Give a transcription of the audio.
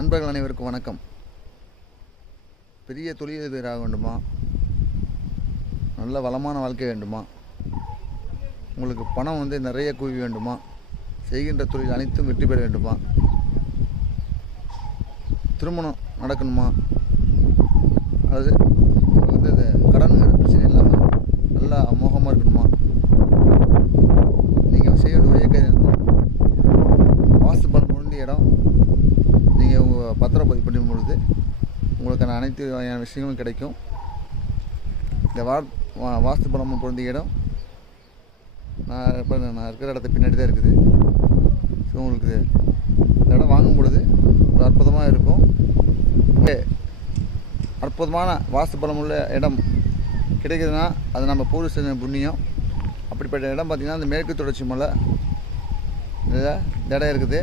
நண்பர்கள் அனைவருக்கும் வணக்கம். பெரிய தொழிலதிபராக வேண்டுமா, நல்ல வளமான வாழ்க்கை வேண்டுமா, உங்களுக்கு பணம் நிறைய குவி வேண்டுமா, செய்கின்ற தொழில் அனைத்தும் வெற்றி பெற வேண்டுமா, திருமணம் நடக்கணுமா, அது இந்த கடன்கிற பிரச்சனை இல்லாமல் நல்லா அமோகமாக இருக்கணுமா, நீங்கள் செய்ய வேண்டிய ஒரே காரியம் வாஸ்து பலம் பொருந்திய இடம். நீங்கள் உங்கள் பத்திரப்பதிவு பண்ணும் பொழுது உங்களுக்கான அனைத்து வகையான விஷயங்களும் கிடைக்கும். இந்த வாஸ்து பலம் பொருந்திய இடம் நான் இருக்கிற இடத்த பின்னாடி தான் இருக்குது. ஸோ உங்களுக்கு இந்த இடம் வாங்கும் பொழுது ஒரு அற்புதமாக இருக்கும். அற்புதமான வாஸ்து பலம் உள்ள இடம் கிடைக்குதுன்னா அது நம்ம பூர்வ செஞ்ச புண்ணியம். அப்படிப்பட்ட இடம் பார்த்திங்கன்னா இந்த மேற்கு தொடர்ச்சி மலை இந்த இடம் இருக்குது.